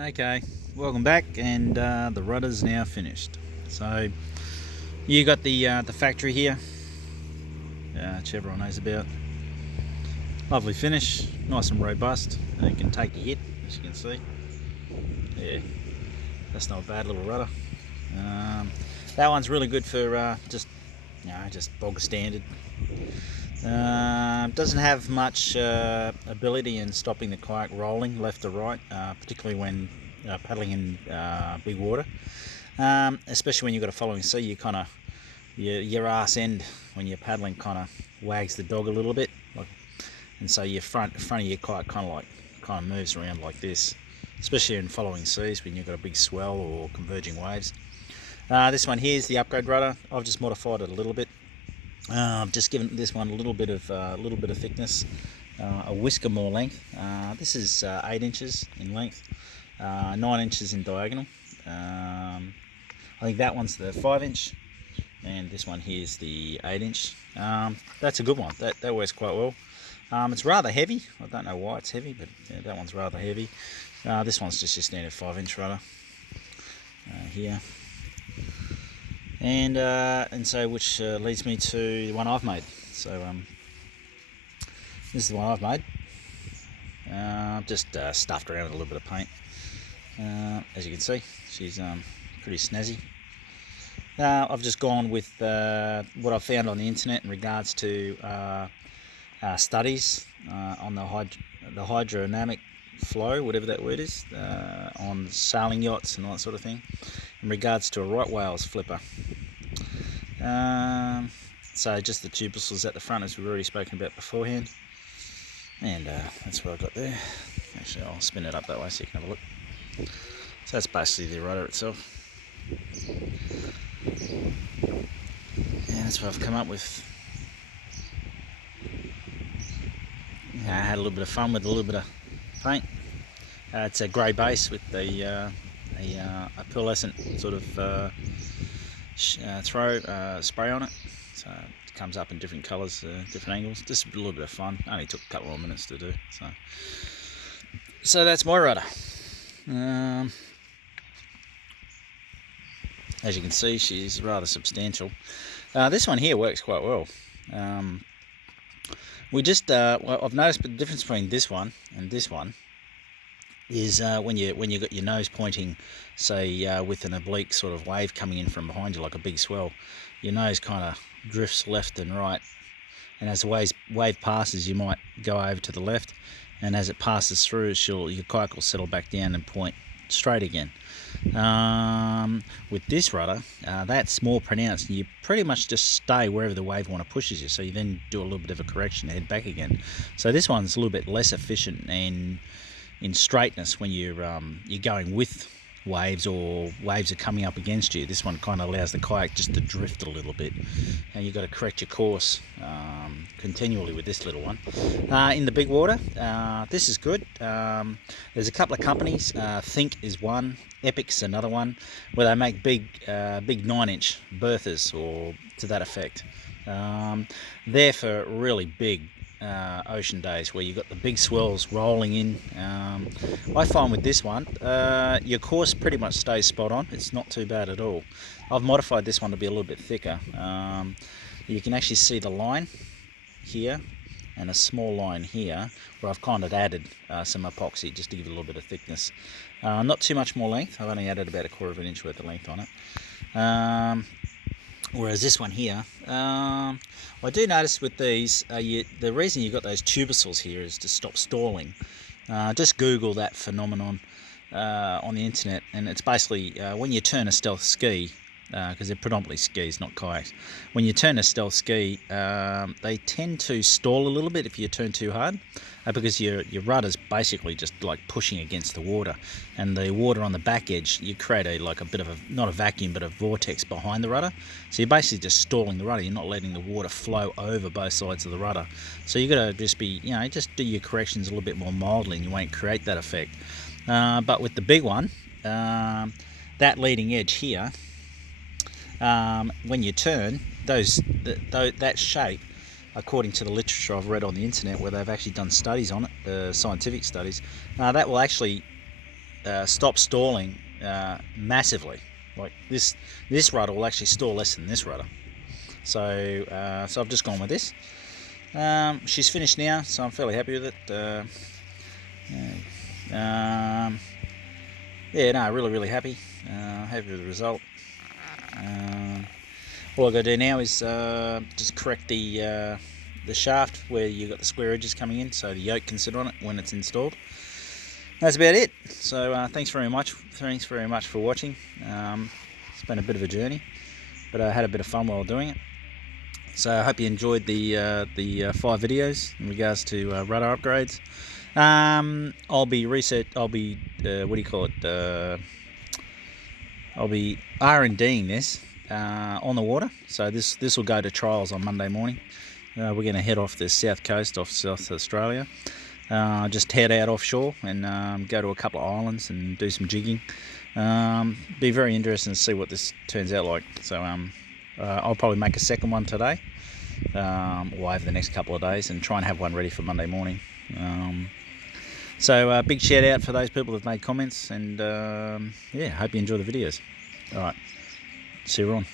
Okay, welcome back, and the rudder's now finished. So you got the factory here, which everyone knows about. Lovely finish, nice and robust. You can take a hit, as you can see. Yeah, that's not a bad little rudder. That one's really good for just bog standard. Doesn't have much ability in stopping the kayak rolling left or right, particularly when paddling in big water. Especially when you've got a following sea, you kind of your arse end when you're paddling kind of wags the dog a little bit, and so your front of your kayak kind of moves around like this, especially in following seas when you've got a big swell or converging waves. This one here is the upgrade rudder. I've just modified it a little bit. I've just given this one a little bit of thickness, a whisker more length. This is 8 inches in length, 9 inches in diagonal. I think that one's the 5 inch, and this one here is the 8 inch. That's a good one. That works quite well. It's rather heavy. I don't know why it's heavy, but yeah, that one's rather heavy. This one's just your standard 5 inch rudder here. And so which leads me to the one I've made. So this is the one I've made. Just stuffed around with a little bit of paint. As you can see, she's pretty snazzy. I've just gone with what I've found on the internet in regards to studies on the hydrodynamic flow, whatever that word is, on sailing yachts and all that sort of thing, in regards to a right whale's flipper. So just the tubicles at the front, as we've already spoken about beforehand, and that's what I've got there. Actually, I'll spin it up that way so you can have a look. So that's basically the rudder itself, and that's what I've come up with. I had a little bit of fun with a little bit of paint. It's a grey base with a pearlescent sort of spray on it, so it comes up in different colours, different angles. Just a little bit of fun. Only took a couple more minutes to do. So that's my rudder. As you can see, she's rather substantial. This one here works quite well. I've noticed the difference between this one and this one is when you got your nose pointing, say with an oblique sort of wave coming in from behind you like a big swell, your nose kind of drifts left and right, and as the wave passes, you might go over to the left, and as it passes through, your kayak will settle back down and point straight again. With this rudder, that's more pronounced, and you pretty much just stay wherever the wave pushes you, so you then do a little bit of a correction, head back again. So this one's a little bit less efficient and in straightness when you're going with waves, or waves are coming up against you. This one kind of allows the kayak just to drift a little bit, and you've got to correct your course continually with this little one. In the big water, this is good. There's a couple of companies. Think is one, Epic's another one, where they make big 9-inch berthas or to that effect. They're for really big ocean days where you've got the big swells rolling in. I find with this one, your course pretty much stays spot on. It's not too bad at all. I've modified this one to be a little bit thicker. You can actually see the line here and a small line here where I've kind of added some epoxy just to give it a little bit of thickness. Not too much more length. I've only added about 1/4 of an inch worth of length on it. Whereas this one here, I do notice with these, the reason you've got those tubicles here is to stop stalling. Just Google that phenomenon on the internet, and it's basically when you turn a stealth ski, because they're predominantly skis, not kayaks. When you turn a stealth ski, they tend to stall a little bit if you turn too hard, because your rudder's basically just like pushing against the water, and the water on the back edge, you create a bit of not a vacuum, but a vortex behind the rudder. So you're basically just stalling the rudder. You're not letting the water flow over both sides of the rudder. So you got to just be, just do your corrections a little bit more mildly, and you won't create that effect. But with the big one, that leading edge here, when you turn, that shape, according to the literature I've read on the internet, where they've actually done studies on it, scientific studies, that will actually stop stalling massively. Like this rudder will actually stall less than this rudder. So I've just gone with this. She's finished now, so I'm fairly happy with it. Yeah, no, really happy. Happy with the result. All I've got to do now is just correct the shaft where you've got the square edges coming in, so the yoke can sit on it when it's installed. That's about it. So thanks very much for watching. It's been a bit of a journey, but I had a bit of fun while doing it. So I hope you enjoyed the 5 videos in regards to rudder upgrades. I'll be I'll be R&Ding this on the water. So this will go to trials on Monday morning. We're going to head off the south coast, off South Australia. Just head out offshore and go to a couple of islands and do some jigging. Be very interesting to see what this turns out like. So I'll probably make a second one today, or over the next couple of days, and try and have one ready for Monday morning. So big shout out for those people that have made comments, and yeah, hope you enjoy the videos. All right, see you on.